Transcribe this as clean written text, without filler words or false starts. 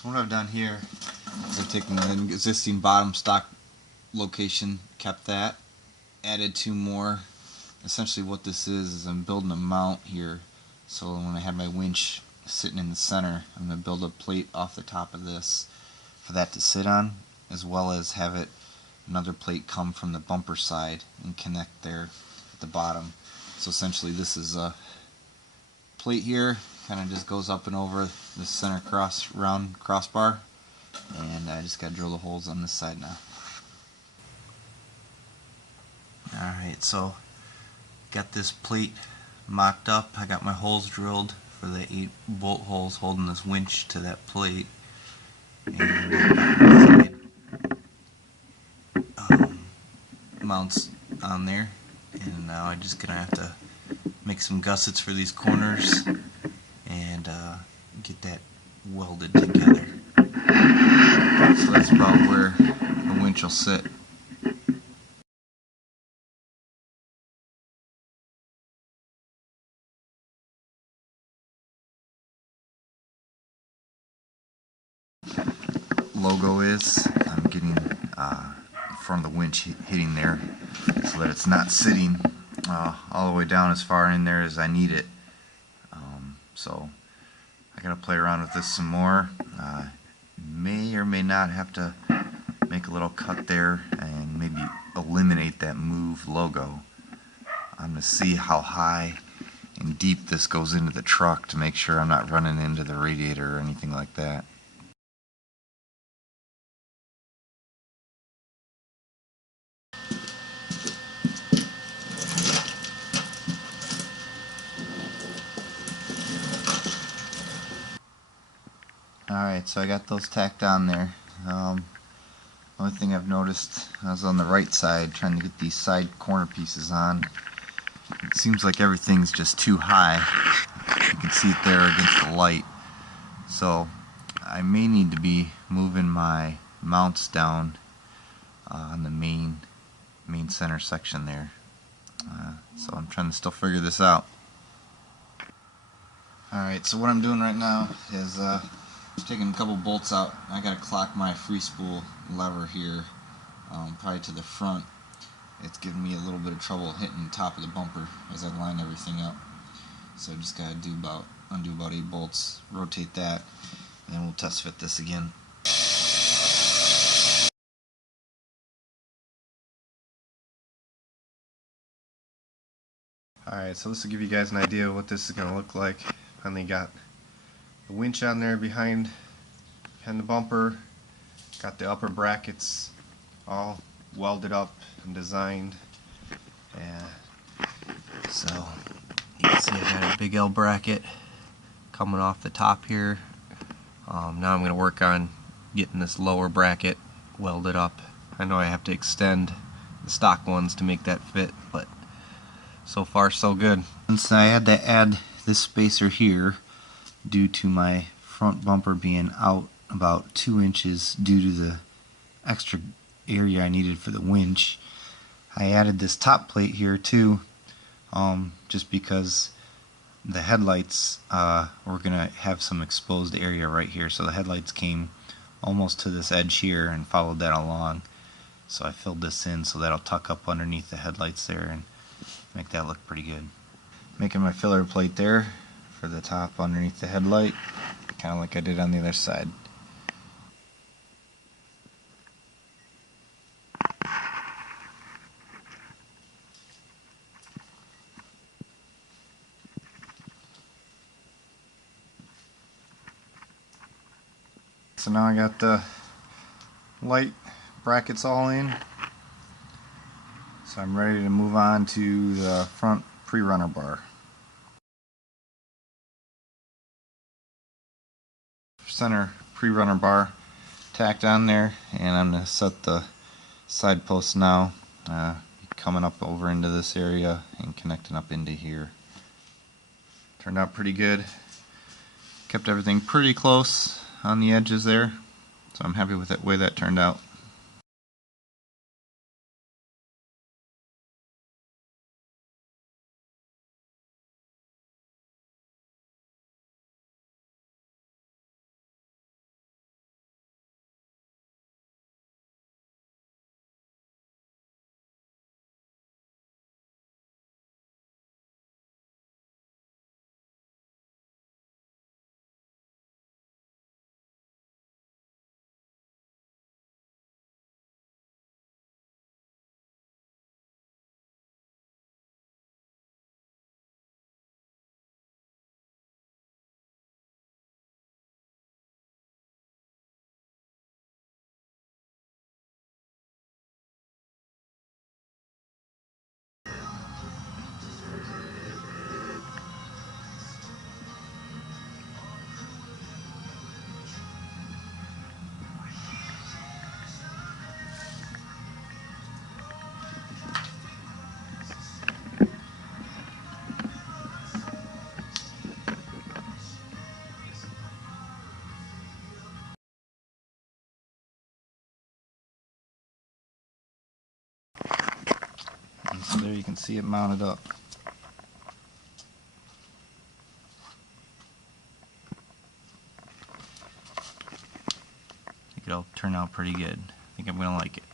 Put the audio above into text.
So what I've done here is I've taken an existing bottom stock location, kept that, added two more. Essentially what this is I'm building a mount here, so when I have my winch sitting in the center, I'm going to build a plate off the top of this for that to sit on, as well as have it another plate come from the bumper side and connect there at the bottom. So essentially this is a plate here, kind of just goes up and over the center round crossbar, and I just got to drill the holes on this side now. Alright, so got this plate mocked up. I got my holes drilled for the 8 bolt holes holding this winch to that plate, and mounts on there, and now I'm just gonna have to make some gussets for these corners and get that welded together. So that's about where the winch will sit. Logo is I'm getting in front of the winch hitting there so that it's not sitting all the way down as far in there as I need it. So I gotta play around with this some more. May or may not have to make a little cut there and maybe eliminate that move logo. I'm gonna see how high and deep this goes into the truck to make sure I'm not running into the radiator or anything like that. Alright, so I got those tacked on there. Only thing I've noticed, I was on the right side trying to get these side corner pieces on. It seems like everything's just too high. You can see it there against the light. So I may need to be moving my mounts down on the main center section there. So I'm trying to still figure this out. Alright, so what I'm doing right now is taking a couple bolts out. I gotta clock my free spool lever here, probably to the front. It's giving me a little bit of trouble hitting the top of the bumper as I line everything up. So I just gotta undo about 8 bolts, rotate that, and then we'll test fit this again. Alright, so this will give you guys an idea of what this is gonna look like. Finally got the winch on there behind the bumper, got the upper brackets all welded up and designed, and so you can see I got a big L bracket coming off the top here. Now I'm going to work on getting this lower bracket welded up. I know I have to extend the stock ones to make that fit, but so far so good. Since I had to add this spacer here due to my front bumper being out about 2 inches due to the extra area I needed for the winch, I added this top plate here too, just because the headlights were gonna have some exposed area right here, so the headlights came almost to this edge here and followed that along. So I filled this in so that'll tuck up underneath the headlights there and make that look pretty good. Making my filler plate there for the top underneath the headlight, kind of like I did on the other side. So now I got the light brackets all in, so I'm ready to move on to the front pre-runner bar. Center pre-runner bar tacked on there, and I'm going to set the side posts now, coming up over into this area and connecting up into here. Turned out pretty good. Kept everything pretty close on the edges there, so I'm happy with the way that turned out. So there you can see it mounted up. I think it'll turn out pretty good. I think I'm going to like it.